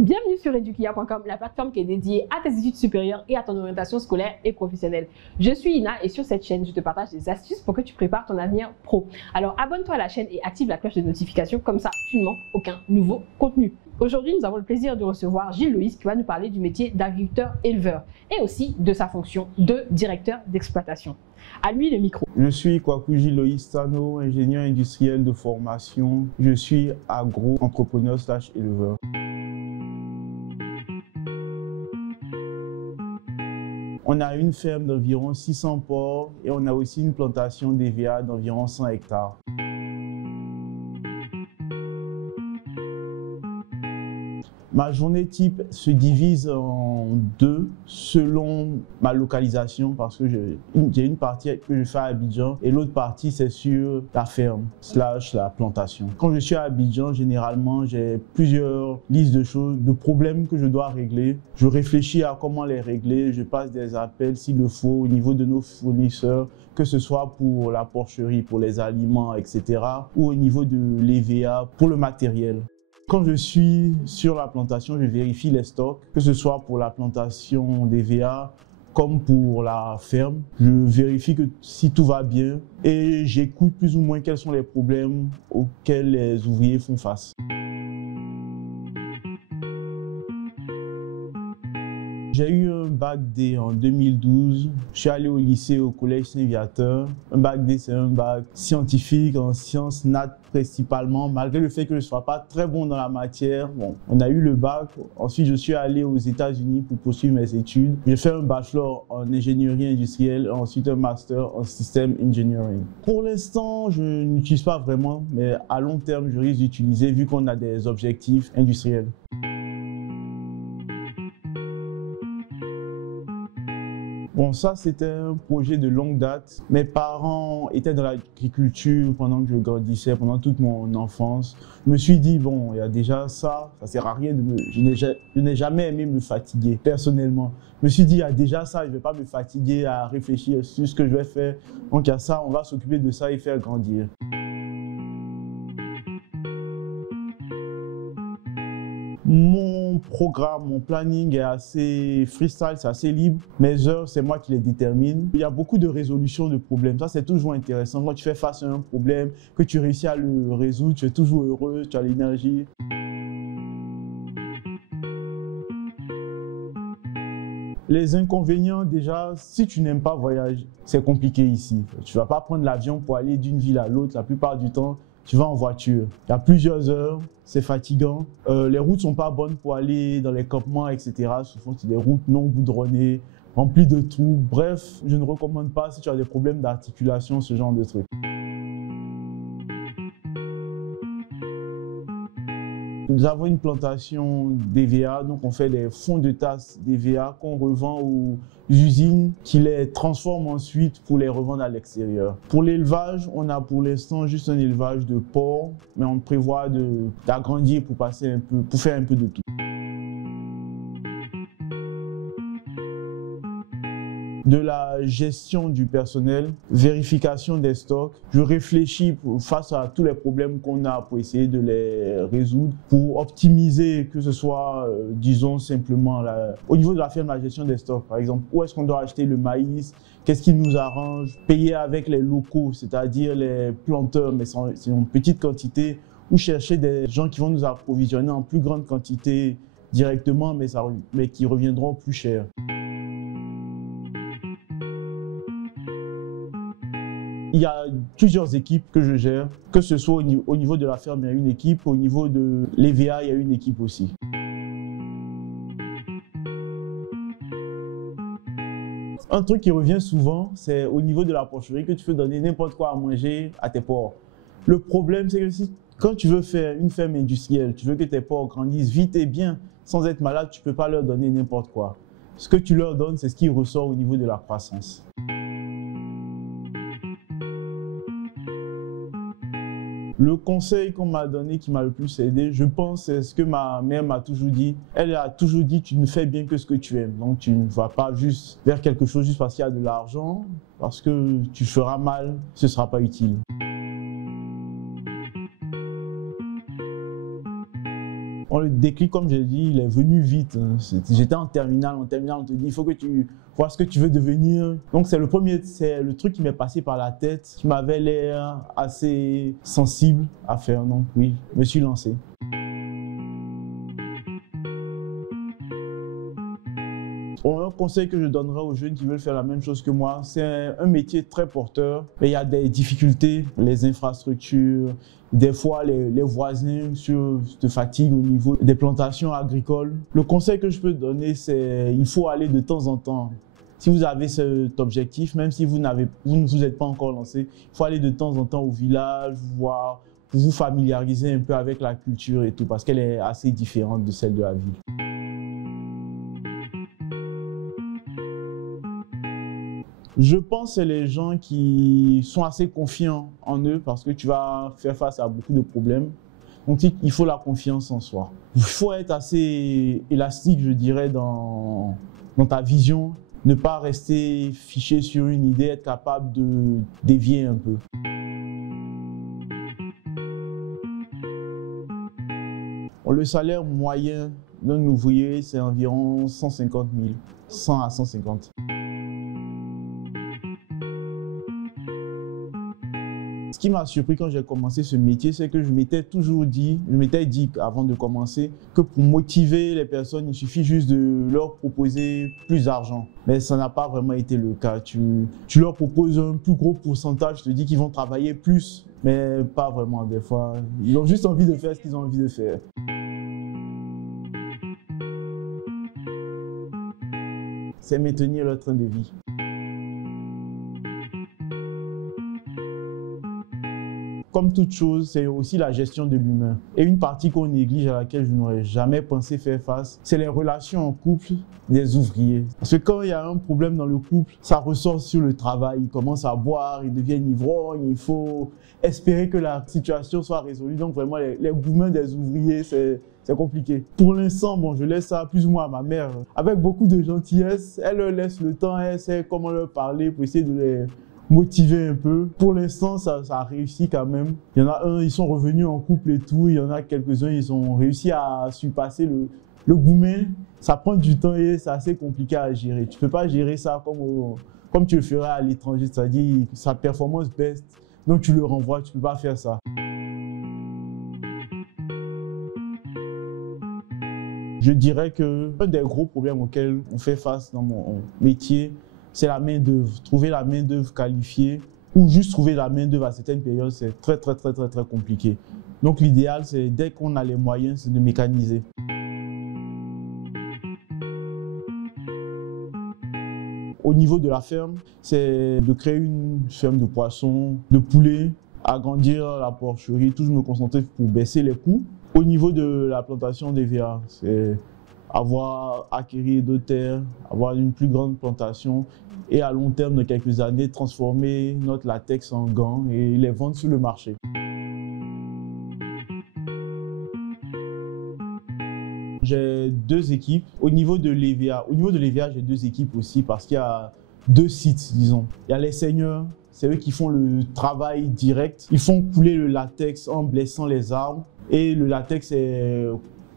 Bienvenue sur edukia.com, la plateforme qui est dédiée à tes études supérieures et à ton orientation scolaire et professionnelle. Je suis Ina et sur cette chaîne, je te partage des astuces pour que tu prépares ton avenir pro. Alors abonne-toi à la chaîne et active la cloche de notification, comme ça tu ne manques aucun nouveau contenu. Aujourd'hui, nous avons le plaisir de recevoir Gilles Loïs qui va nous parler du métier d'agriculteur-éleveur et aussi de sa fonction de directeur d'exploitation. À lui le micro. Je suis Kwaku Gilles Loïs Tano, ingénieur industriel de formation. Je suis agro-entrepreneur/éleveur. On a une ferme d'environ 600 porcs et on a aussi une plantation d'EVA d'environ 100 hectares. Ma journée type se divise en deux selon ma localisation parce que j'ai une partie que je fais à Abidjan et l'autre partie c'est sur la ferme / la plantation. Quand je suis à Abidjan, généralement j'ai plusieurs listes de choses, de problèmes que je dois régler. Je réfléchis à comment les régler, je passe des appels s'il le faut au niveau de nos fournisseurs, que ce soit pour la porcherie, pour les aliments, etc. ou au niveau de l'EVA pour le matériel. Quand je suis sur la plantation, je vérifie les stocks, que ce soit pour la plantation d'EVA comme pour la ferme. Je vérifie que si tout va bien et j'écoute plus ou moins quels sont les problèmes auxquels les ouvriers font face. J'ai eu un bac D en 2012. Je suis allé au lycée, au collège Saint-Viateur. Un bac D, c'est un bac scientifique, en sciences nat principalement, malgré le fait que je ne sois pas très bon dans la matière. Bon, on a eu le bac. Ensuite, je suis allé aux États-Unis pour poursuivre mes études. J'ai fait un bachelor en ingénierie industrielle, ensuite un master en system engineering. Pour l'instant, je n'utilise pas vraiment, mais à long terme, je risque d'utiliser vu qu'on a des objectifs industriels. Bon, ça, c'était un projet de longue date. Mes parents étaient dans l'agriculture pendant que je grandissais, pendant toute mon enfance. Je me suis dit, bon, il y a déjà ça, ça sert à rien de Je n'ai jamais aimé me fatiguer, personnellement. Je me suis dit, il y a déjà ça, je ne vais pas me fatiguer à réfléchir sur ce que je vais faire. Donc, il y a ça, on va s'occuper de ça et faire grandir. Mon programme, mon planning est assez freestyle, c'est assez libre. Mes heures, c'est moi qui les détermine. Il y a beaucoup de résolution de problèmes. Ça, c'est toujours intéressant. Quand tu fais face à un problème, que tu réussis à le résoudre, tu es toujours heureux, tu as l'énergie. Les inconvénients, déjà, si tu n'aimes pas voyager, c'est compliqué ici. Tu ne vas pas prendre l'avion pour aller d'une ville à l'autre. La plupart du temps, tu vas en voiture. Il y a plusieurs heures, c'est fatigant. Les routes ne sont pas bonnes pour aller dans les campements, etc. Souvent, c'est des routes non goudronnées, remplies de trous. Bref, je ne recommande pas si tu as des problèmes d'articulation, ce genre de trucs. Nous avons une plantation d'EVA, donc on fait des fonds de tasse d'EVA qu'on revend aux usines qui les transforment ensuite pour les revendre à l'extérieur. Pour l'élevage, on a pour l'instant juste un élevage de porcs, mais on prévoit d'agrandir pour faire un peu de tout. De la gestion du personnel, vérification des stocks. Je réfléchis face à tous les problèmes qu'on a pour essayer de les résoudre, pour optimiser, que ce soit, disons simplement, au niveau de la ferme, la gestion des stocks. Par exemple, où est-ce qu'on doit acheter le maïs, qu'est-ce qui nous arrange, payer avec les locaux, c'est-à-dire les planteurs, mais c'est en petite quantité, ou chercher des gens qui vont nous approvisionner en plus grande quantité directement, mais qui reviendront plus cher. Il y a plusieurs équipes que je gère, que ce soit au niveau de la ferme, il y a une équipe, au niveau de l'EVA, il y a une équipe aussi. Un truc qui revient souvent, c'est au niveau de la porcherie, que tu peux donner n'importe quoi à manger à tes porcs. Le problème, c'est que quand tu veux faire une ferme industrielle, tu veux que tes porcs grandissent vite et bien, sans être malade, tu ne peux pas leur donner n'importe quoi. Ce que tu leur donnes, c'est ce qui ressort au niveau de la croissance. Le conseil qu'on m'a donné qui m'a le plus aidé, je pense, c'est ce que ma mère m'a toujours dit. Elle a toujours dit, tu ne fais bien que ce que tu aimes. Donc tu ne vas pas juste vers quelque chose juste parce qu'il y a de l'argent, parce que tu feras mal, ce ne sera pas utile. Bon, le déclic, comme j'ai dit, il est venu vite. J'étais en terminale. En terminale, on te dit, il faut que tu vois ce que tu veux devenir. Donc c'est le truc qui m'est passé par la tête, qui m'avait l'air assez sensible à faire. Donc oui, je me suis lancé. Bon, un conseil que je donnerais aux jeunes qui veulent faire la même chose que moi, c'est un métier très porteur, mais il y a des difficultés, les infrastructures, des fois les voisins te fatiguent au niveau des plantations agricoles. Le conseil que je peux donner, c'est qu'il faut aller de temps en temps. Si vous avez cet objectif, même si vous ne vous êtes pas encore lancé, il faut aller de temps en temps au village, voir, pour vous familiariser un peu avec la culture et tout, parce qu'elle est assez différente de celle de la ville. Je pense que c'est les gens qui sont assez confiants en eux parce que tu vas faire face à beaucoup de problèmes. Donc il faut la confiance en soi. Il faut être assez élastique, je dirais, dans ta vision. Ne pas rester fiché sur une idée, être capable de dévier un peu. Le salaire moyen d'un ouvrier, c'est environ 150 000, 100 à 150 000. Ce qui m'a surpris quand j'ai commencé ce métier, c'est que je m'étais dit avant de commencer que pour motiver les personnes, il suffit juste de leur proposer plus d'argent. Mais ça n'a pas vraiment été le cas. Tu leur proposes un plus gros pourcentage, je te dis qu'ils vont travailler plus, mais pas vraiment des fois. Ils ont juste envie de faire ce qu'ils ont envie de faire. C'est maintenir leur train de vie. Comme toute chose, c'est aussi la gestion de l'humain. Et une partie qu'on néglige, à laquelle je n'aurais jamais pensé faire face, c'est les relations en couple des ouvriers. Parce que quand il y a un problème dans le couple, ça ressort sur le travail. Ils commencent à boire, ils deviennent ivrognes, il faut espérer que la situation soit résolue. Donc vraiment, les gourmands des ouvriers, c'est compliqué. Pour l'instant, bon, je laisse ça plus ou moins à ma mère. Avec beaucoup de gentillesse, elle leur laisse le temps, elle sait comment leur parler pour essayer de les motiver un peu. Pour l'instant, ça a réussi quand même. Il y en a ils sont revenus en couple et tout. Il y en a quelques-uns, ils ont réussi à surpasser le gourmet. Ça prend du temps et c'est assez compliqué à gérer. Tu ne peux pas gérer ça comme tu le ferais à l'étranger, c'est-à-dire sa performance baisse, donc tu le renvoies, tu ne peux pas faire ça. Je dirais qu'un des gros problèmes auxquels on fait face dans mon métier, c'est la main-d'œuvre. Trouver la main-d'œuvre qualifiée ou juste trouver la main-d'œuvre à certaines périodes, c'est très compliqué. Donc l'idéal, c'est dès qu'on a les moyens, c'est de mécaniser. Au niveau de la ferme, c'est de créer une ferme de poissons, de poulets, agrandir la porcherie, toujours me concentrer pour baisser les coûts. Au niveau de la plantation d'EVA, c'est acquérir d'autres terres, avoir une plus grande plantation et à long terme, de quelques années, transformer notre latex en gants et les vendre sur le marché. J'ai deux équipes. Au niveau de l'EVA, j'ai deux équipes aussi parce qu'il y a deux sites, disons. Il y a les seigneurs, c'est eux qui font le travail direct. Ils font couler le latex en blessant les arbres et le latex est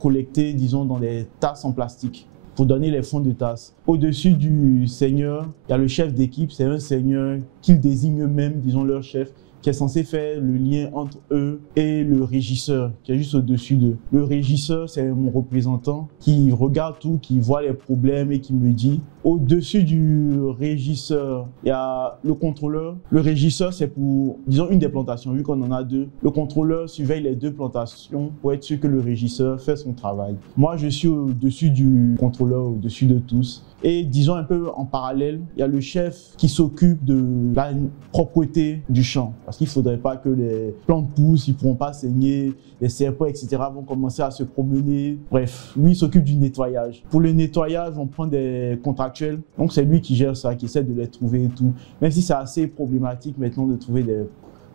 collecté, disons, dans des tasses en plastique pour donner les fonds de tasses. Au-dessus du seigneur, il y a le chef d'équipe, c'est un seigneur qu'ils désignent eux-mêmes, disons leur chef, qui est censé faire le lien entre eux et le régisseur, qui est juste au-dessus d'eux. Le régisseur, c'est mon représentant qui regarde tout, qui voit les problèmes et qui me dit. Au-dessus du régisseur, il y a le contrôleur. Le régisseur, c'est pour, disons, une des plantations, vu qu'on en a deux. Le contrôleur surveille les deux plantations pour être sûr que le régisseur fait son travail. Moi, je suis au-dessus du contrôleur, au-dessus de tous. Et disons un peu en parallèle, il y a le chef qui s'occupe de la propreté du champ. Parce qu'il ne faudrait pas que les plantes poussent, ils ne pourront pas saigner, les serpents, etc. vont commencer à se promener. Bref, lui il s'occupe du nettoyage. Pour le nettoyage, on prend des contractuels. Donc c'est lui qui gère ça, qui essaie de les trouver et tout. Même si c'est assez problématique maintenant de trouver des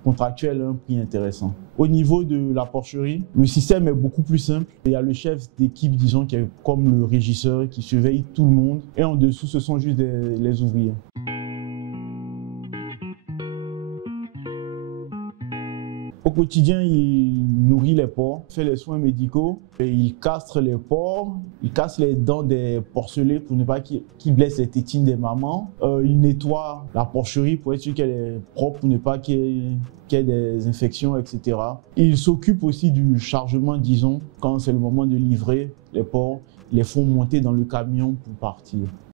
contractuels à un prix intéressant. Au niveau de la porcherie, le système est beaucoup plus simple. Il y a le chef d'équipe, disons, qui est comme le régisseur, qui surveille tout le monde. Et en dessous, ce sont juste les ouvriers. Au quotidien, il nourrit les porcs, fait les soins médicaux, et il castre les porcs, il casse les dents des porcelets pour ne pas qu'ils blessent les tétines des mamans. Il nettoie la porcherie pour être sûr qu'elle est propre, pour ne pas qu'il y ait des infections, etc. Il s'occupe aussi du chargement, disons, quand c'est le moment de livrer les porcs, les font monter dans le camion pour partir.